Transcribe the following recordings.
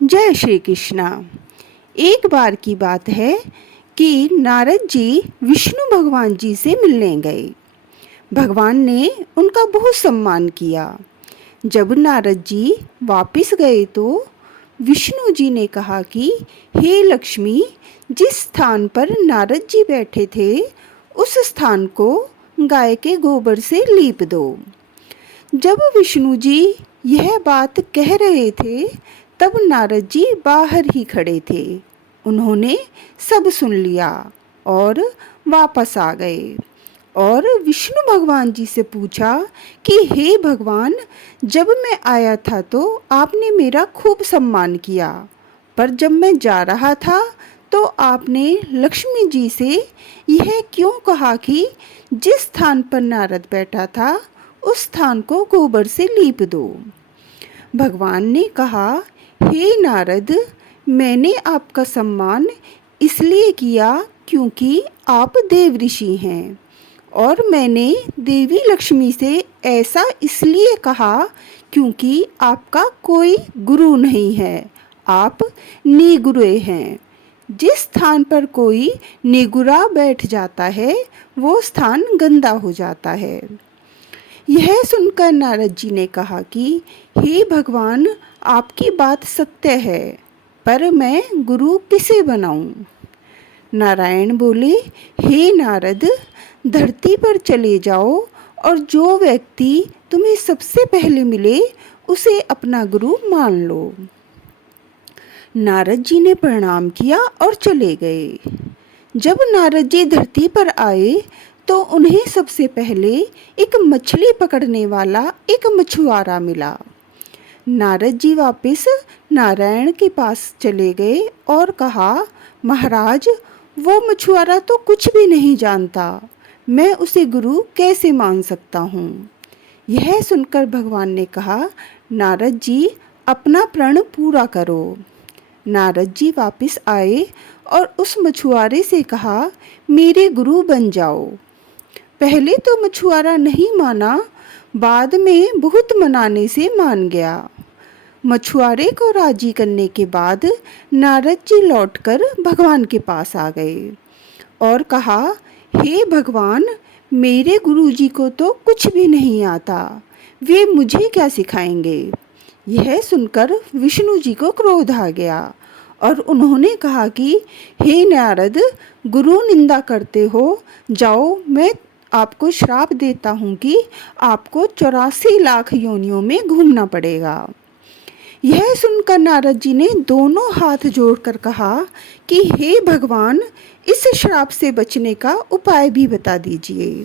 जय श्री कृष्णा। एक बार की बात है कि नारद जी विष्णु भगवान जी से मिलने गए। भगवान ने उनका बहुत सम्मान किया। जब नारद जी वापस गए तो विष्णु जी ने कहा कि हे लक्ष्मी, जिस स्थान पर नारद जी बैठे थे उस स्थान को गाय के गोबर से लीप दो। जब विष्णु जी यह बात कह रहे थे तब नारद जी बाहर ही खड़े थे। उन्होंने सब सुन लिया और वापस आ गए और विष्णु भगवान जी से पूछा कि हे भगवान, जब मैं आया था तो आपने मेरा खूब सम्मान किया, पर जब मैं जा रहा था तो आपने लक्ष्मी जी से यह क्यों कहा कि जिस स्थान पर नारद बैठा था उस स्थान को गोबर से लीप दो। भगवान ने कहा, हे नारद, मैंने आपका सम्मान इसलिए किया क्योंकि आप देव ऋषि हैं, और मैंने देवी लक्ष्मी से ऐसा इसलिए कहा क्योंकि आपका कोई गुरु नहीं है, आप निगुरे हैं। जिस स्थान पर कोई निगुरा बैठ जाता है वो स्थान गंदा हो जाता है। यह सुनकर नारद जी ने कहा कि हे भगवान, आपकी बात सत्य है, पर मैं गुरु किसे बनाऊं? नारायण बोले, हे नारद, धरती पर चले जाओ और जो व्यक्ति तुम्हें सबसे पहले मिले उसे अपना गुरु मान लो। नारद जी ने प्रणाम किया और चले गए। जब नारद जी धरती पर आए तो उन्हें सबसे पहले एक मछली पकड़ने वाला एक मछुआरा मिला। नारद जी वापस नारायण के पास चले गए और कहा, महाराज, वो मछुआरा तो कुछ भी नहीं जानता, मैं उसे गुरु कैसे मान सकता हूँ। यह सुनकर भगवान ने कहा, नारद जी, अपना प्रण पूरा करो। नारद जी वापस आए और उस मछुआरे से कहा, मेरे गुरु बन जाओ। पहले तो मछुआरा नहीं माना, बाद में बहुत मनाने से मान गया। मछुआरे को राजी करने के बाद नारद जी लौटकर भगवान के पास आ गए और कहा, हे भगवान, मेरे गुरुजी को तो कुछ भी नहीं आता, वे मुझे क्या सिखाएंगे। यह सुनकर विष्णु जी को क्रोध आ गया और उन्होंने कहा कि हे नारद, गुरु निंदा करते हो, जाओ, मैं आपको श्राप देता हूँ कि आपको 84 लाख योनियों में घूमना पड़ेगा। यह सुनकर नारद जी ने दोनों हाथ जोड़कर कहा कि हे भगवान, इस श्राप से बचने का उपाय भी बता दीजिए।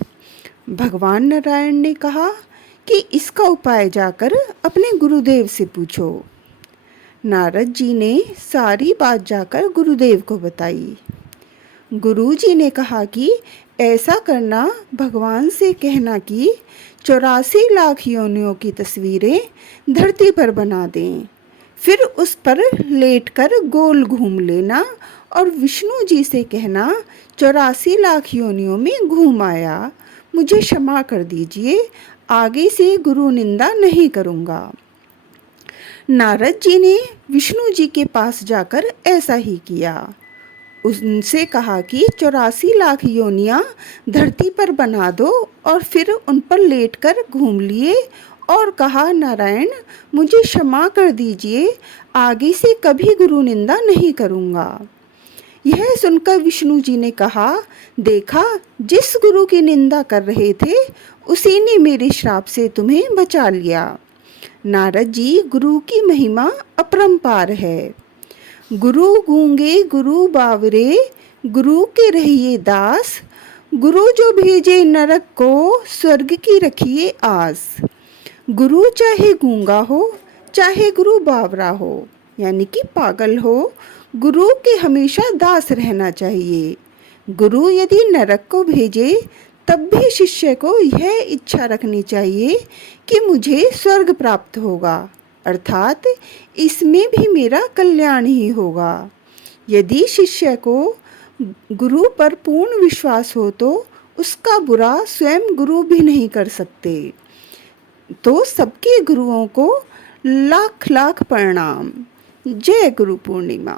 भगवान नारायण ने कहा कि इसका उपाय जाकर अपने गुरुदेव से पूछो। नारद जी ने सारी बात जाकर गुरुदेव को बताई। गुरुजी ने कहा कि ऐसा करना, भगवान से कहना कि 84 लाख योनियों की तस्वीरें धरती पर बना दें, फिर उस पर लेटकर गोल घूम लेना और विष्णु जी से कहना, 84 लाख योनियों में घूम आया, मुझे क्षमा कर दीजिए, आगे से गुरु निंदा नहीं करूँगा। नारद जी ने विष्णु जी के पास जाकर ऐसा ही किया। उनसे कहा कि 84 लाख योनियाँ धरती पर बना दो और फिर उन पर लेटकर घूम लिए और कहा, नारायण, मुझे क्षमा कर दीजिए, आगे से कभी गुरु निंदा नहीं करूँगा। यह सुनकर विष्णु जी ने कहा, देखा, जिस गुरु की निंदा कर रहे थे उसी ने मेरे श्राप से तुम्हें बचा लिया। नारद जी, गुरु की महिमा अपरंपार है। गुरु गूंगे गुरु बावरे, गुरु के रहिए दास, गुरु जो भेजे नरक को, स्वर्ग की रखिए आस। गुरु चाहे गूंगा हो चाहे गुरु बावरा हो, यानी कि पागल हो, गुरु के हमेशा दास रहना चाहिए। गुरु यदि नरक को भेजे तब भी शिष्य को यह इच्छा रखनी चाहिए कि मुझे स्वर्ग प्राप्त होगा, अर्थात इसमें भी मेरा कल्याण ही होगा। यदि शिष्य को गुरु पर पूर्ण विश्वास हो तो उसका बुरा स्वयं गुरु भी नहीं कर सकते। तो सबके गुरुओं को लाख लाख प्रणाम। जय गुरु पूर्णिमा।